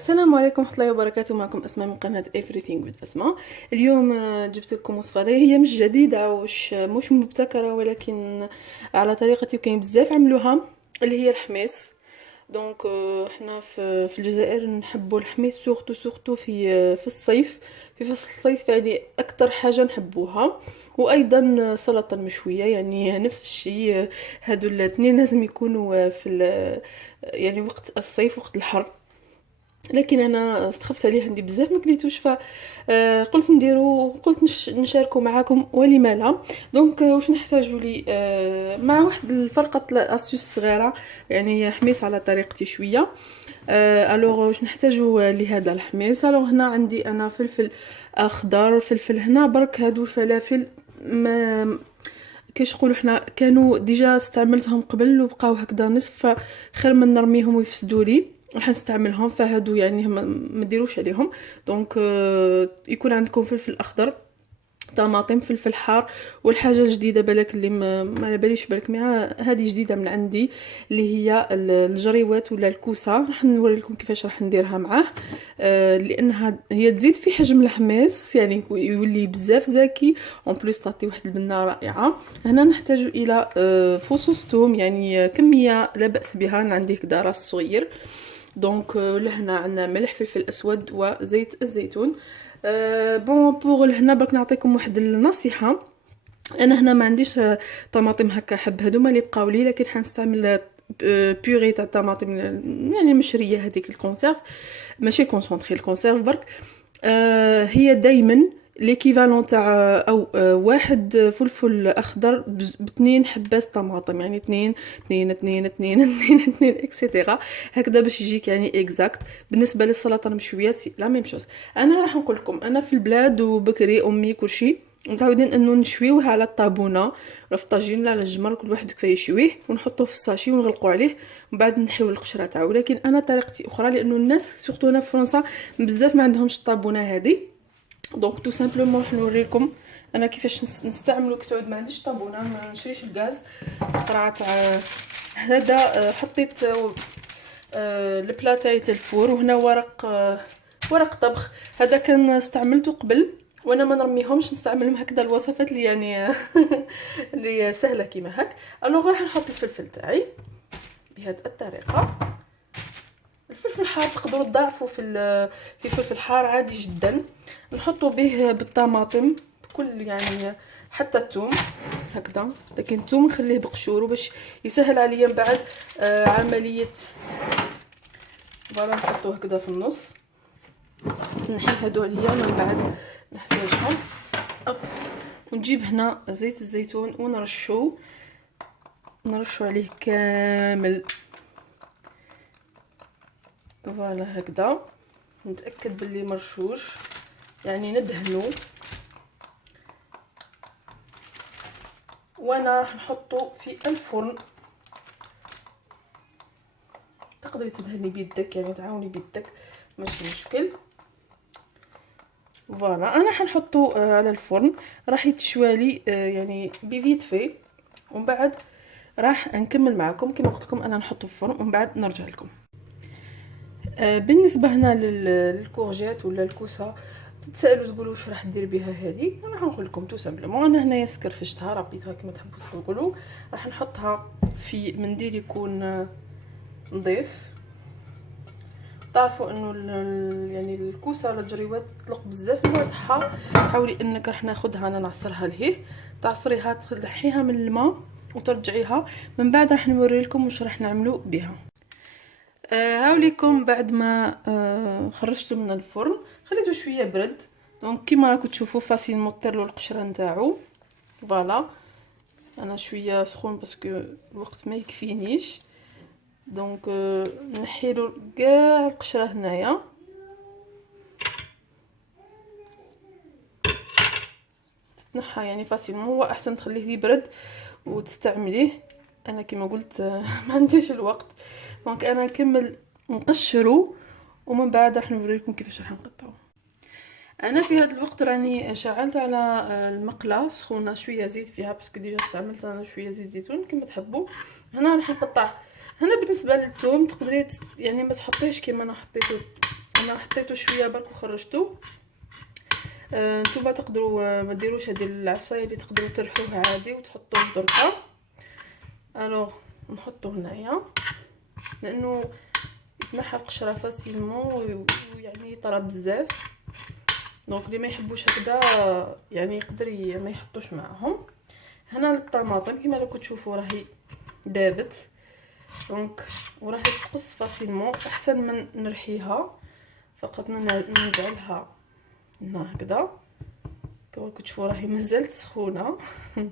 السلام عليكم ورحمة الله وبركاته. معكم أسماء من قناة Everything with أسماء. اليوم جبت لكم وصفة هي مش جديدة مش مبتكرة، ولكن على طريقتي وكاين بزاف عملوها، اللي هي الحميص. دونك احنا في الجزائر نحبوا الحميص سورتو في الصيف، في فصل الصيف يعني اكثر حاجه نحبوها. وايضا سلطه المشويه يعني نفس الشيء. هادو الاثنين لازم يكونوا يعني وقت الصيف وقت الحر. لكن انا استخفت عليه عندي بزاف ما كليتوش، ف قلت نديرو، قلت نشاركو معاكم ولما لا. دونك واش نحتاجو لي مع واحد الفرقه استيوس صغيره، يعني حميص على طريقتي شويه. الوغ واش نحتاجو لهذا الحميص؟ الوغ هنا عندي انا فلفل اخضر، فلفل هنا برك. هادو الفلافل ما كيش نقولوا حنا كانوا ديجا استعملتهم قبل وبقاو هكذا نصف، فخير من نرميهم ويفسدوا لي راح نستعملهم. فهادو يعني ما ديروش عليهم. دونك يكون عندكم فلفل اخضر، طماطم، فلفل حار. والحاجه الجديده بالك اللي ما على باليش بالك معها، هذه جديده من عندي، اللي هي الجريوات ولا الكوسه. راح نوري لكم كيفاش راح نديرها معاه. لانها هي تزيد في حجم الحميص، يعني يولي بزاف زاكي، اون بليس تعطي واحد البنه رائعه. هنا نحتاج الى فصوص ثوم، يعني كميه لا باس بها. انا عندي كدا راس صغير. دونك لهنا عندنا ملح، فلفل اسود، وزيت الزيتون. بون بوغ لهنا برك نعطيكم واحد النصيحه. انا هنا ما عنديش طماطم هكا حب، هذوما اللي بقاو لي، لكن حنستعمل بيوري تاع الطماطم يعني مشريه، هذيك الكونسيرف ماشي كونسونطري، الكونسيرف برك. هي دائما ليكيفالون تاع او واحد فلفل اخضر باثنين حبات طماطم، يعني اثنين اثنين اثنين اثنين اثنين اثنين اكسيتيرا، هكذا باش يجيك يعني اكزاكت. بالنسبه للسلطه المشويه سي لا ميم شوز. انا راح نقول لكم، انا في البلاد وبكري امي كلشي متعودين انه نشويوه على الطابونه ولا في الطاجين ولا على الجمر، كل واحد كيف يشويه، ونحطوه في الساشي ونغلقوا عليه، ومن بعد نحيو القشره تاعو. لكن انا طريقتي اخرى، لانه الناس سورتو هنا في فرنسا بزاف ما عندهمش الطابونه هذه. دونك تو سامبلومون راح نوريكم انا كيفاش نستعملو. كتعود ما عنديش طابونه، ما نشريش الغاز قرعه تاع هذا. حطيت البلاطاي تاع الفور، وهنا ورق طبخ. هذا كان استعملته قبل، وانا ما نرميهمش، نستعملهم هكذا الوصفات اللي يعني اللي سهله كيما هك. الوغ راح نحط الفلفل تاعي بهذه الطريقه. الفلفل الحار تقدروا تضاعفوا في الفلفل الحار عادي جدا. نحطوا به بالطماطم بكل، يعني حتى الثوم هكذا، لكن الثوم نخليه بقشوره باش يسهل عليا من بعد عمليه. فوالا نحطوه هكذا في النص، نحي هادو عليا ومن بعد نحتاجهم. ونجيب هنا زيت الزيتون ونرشو عليه كامل. فوالا هكذا نتاكد باللي مرشوش، يعني ندهنو. وانا راح نحطو في الفرن. تقدري تدهني بيدك، يعني تعاوني بيدك ماشي مشكل. فوالا انا حنحطو على الفرن، راح يتشوالي يعني بفيت في، ومن بعد راح نكمل معكم كما قلت لكم. انا نحطو في الفرن ومن بعد نرجع لكم. بالنسبه هنا للكورجيت ولا الكوسه، تتسالوا تقولوا واش راح دير بها هذه. انا غنقول لكم تو سامبلومون. انا هنايا سكرفشتها، ربيتها كما تحبوا تقولوا. راح نحطها في منديل يكون نظيف. تعرفوا انه يعني الكوسه ولا الجريوات تطلق بزاف الماء تاعها. حاولي انك راح ناخذها انا نعصرها لهيه، تعصريها تلحيها من الماء وترجعيها. من بعد راح نوري لكم واش راح نعملوا بها. هاوليكم بعد ما خرجته من الفرن، خليته شويه برد. دونك كيما راكم تشوفوا فاسيل مطيرلو القشره نتاعو. فوالا انا شويه سخون باسكو الوقت ما يكفينيش. دونك نحيلو كاع القشره هنايا. تتنحى يعني فاسيلمون. هو احسن تخليه يبرد وتستعمليه. انا كما قلت ما عنديش الوقت. دونك انا نكمل نقشرو ومن بعد راح نوريكم كيفاش راح نقطعو. انا في هذا الوقت راني شعلت على المقله سخونه، شويه زيت فيها باسكو ديجا استعملت انا شويه زيت زيتون كما تحبوا. هنا راح نقطع. هنا بالنسبه للثوم تقدري يعني ما تحطيهش كيما انا حطيته انا حطيته شويه برك وخرجته. نتوما تقدروا ما ديروش هذه العفصه اللي تقدروا ترحوها عادي وتحطوه دركا. الوغ نحطو هنايا لانه يتنحى القشره فاسيلمون ويعني يطرى بزاف. دونك اللي ما يحبوش هكذا يعني يقدر ما يحطوش معاهم. هنا الطماطم كما راكم تشوفوا راهي دابت دونك وراهي تقص فاسيلمون، احسن من نرحيها فقط ننزعلها هنا هكذا. كما راكم تشوفوا راهي مازالت سخونه ما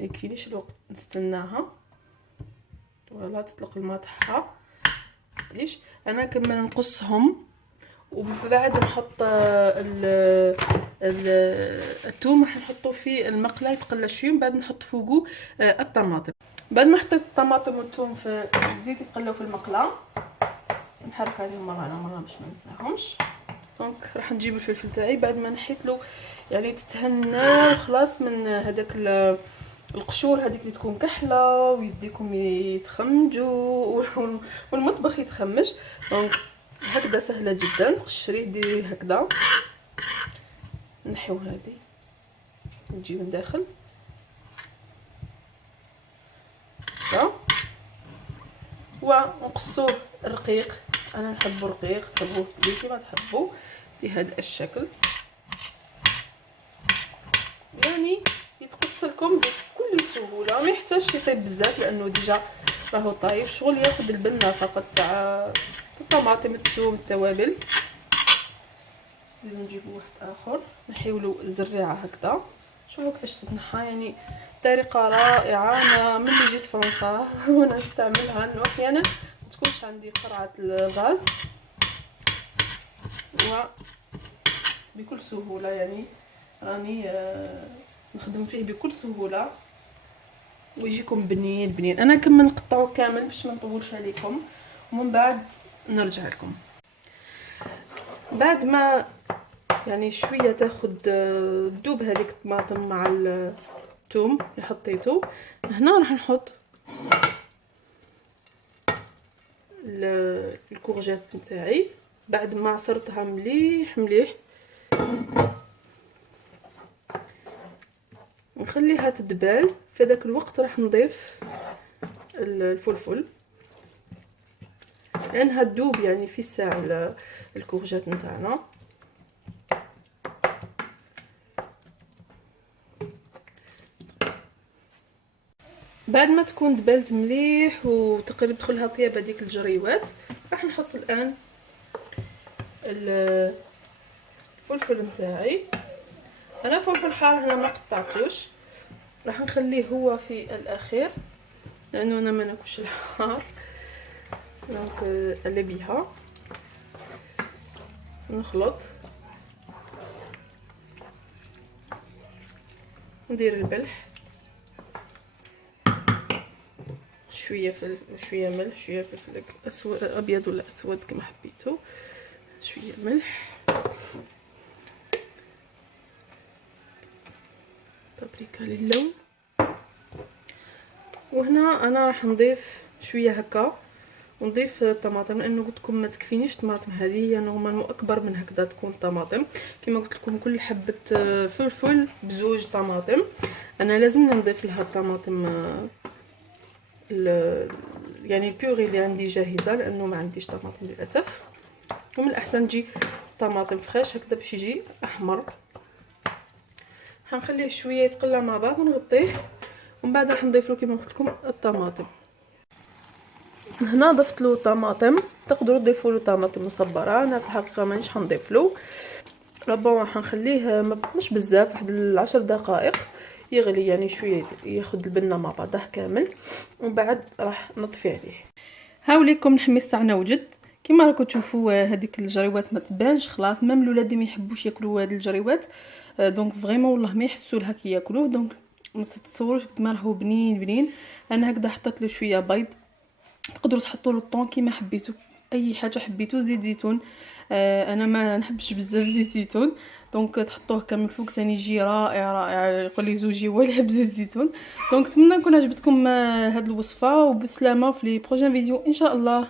يكفينيش الوقت نستناها ولا تطلق الماء تاعها. ليش انا كمل نقصهم وبعد نحط الثوم راح نحطه في المقله يتقلى شويه، ومن بعد نحط فوقه الطماطم. بعد ما حطيت الطماطم والثوم في الزيت يتقلاو في المقله نحرك عليهم مره على مره باش ما ننساهمش. دونك راح نجيب الفلفل تاعي بعد ما نحيت له يعني تتهنى وخلاص من هذاك القشور هذيك اللي تكون كحله ويديكم يتخمجوا والمطبخ يتخمج. دونك هكذا سهله جدا، تقشريه ديريه هكذا. نحيو هذه نجي من داخل هكذا ونقصوه رقيق. انا نحبو رقيق، تحبوه كيما تحبوا بهذا الشكل يعني يتقص لكم بكل سهوله، ما يحتاجش يطيب بزاف لانه ديجا راهو طايب. شغل ياخذ البنه فقط تاع الطماطم الثوم التوابل. لازم نجيبو واحد اخر نحيولو الزريعه هكذا. شوفوا كيفاش تتنحى، يعني طريقه رائعه. انا ملي جيت فرنسا وانا نستعملها انه احيانا ما تكونش عندي قرعه الغاز وبكل سهوله يعني راني نخدم فيه بكل سهوله ويجيكم بنين بنين. انا كمل نقطعه كامل باش ما نطولش عليكم ومن بعد نرجع لكم. بعد ما يعني شويه تاخد تذوب هذيك الطماطم مع الثوم اللي حطيته، هنا راح نحط الكورجيت نتاعي بعد ما عصرتها مليح مليح. نخليها تدبال. في ذاك الوقت راح نضيف الفلفل لانها تذوب يعني في ساعه الكورجيت نتاعنا. بعد ما تكون دبلت مليح وتقريبا تدخلها طياب هذيك الجريوات راح نحط الان الفلفل نتاعي. انا فلفل حار هنا ما قطعتوش، راح نخليه هو في الاخير لانه انا ما ناكلش الحار. دونك اللي بيها نخلط ندير الملح شويه شويه ملح شويه فلفل اسود ابيض ولا اسود كما حبيتو، شويه ملح، بابريكا للون. وهنا انا راح نضيف شويه هكا ونضيف الطماطم لانه قلت لكم ما تكفينيش الطماطم هذه هي نورمالمون اكبر من هكذا تكون الطماطم. كما قلت لكم كل حبه فلفل بزوج طماطم. انا لازم نضيف لها الطماطم يعني البيوري اللي عندي جاهزه لانه ما عنديش طماطم للاسف. ومن الاحسن تجي طماطم فريش هكذا باش يجي احمر. حنخليه شويه يتقلى مع بعض ونغطيه ومن بعد راح نضيف له كما قلت لكم الطماطم. هنا ضفت له طماطم، تقدروا تضيفوا له طماطم مصبره. انا في الحقيقه مانيش حنضيف له ربما حنخليه مش بزاف واحد 10 دقائق يغلي يعني شويه ياخذ البنه مع بعضها كامل ومن بعد راح نطفي عليه. هاوليكم الحميص تاعنا وجد. كما راكم تشوفوا هذيك الجريوات ما تبانش خلاص، ميم الولاد ما يحبوش ياكلوا هاد الجريوات دونك فريمون والله ما يحسوا لها كي ياكلوه. دونك ما تتصوروش قد ما راهو بنين بنين. انا هكذا حطيت له شويه بيض، تقدروا تحطوا له الطون كيما حبيتوا اي حاجه حبيتوا. زيت زيتون انا ما نحبش بزاف زيت زيتون دونك تحطوه كامل فوق تاني يجي رائع رائع. يقول لي زوجي ولا بزيت زيتون. دونك نتمنى نكون عجبتكم هاد الوصفه وبسلامه في لي بروجين فيديو ان شاء الله.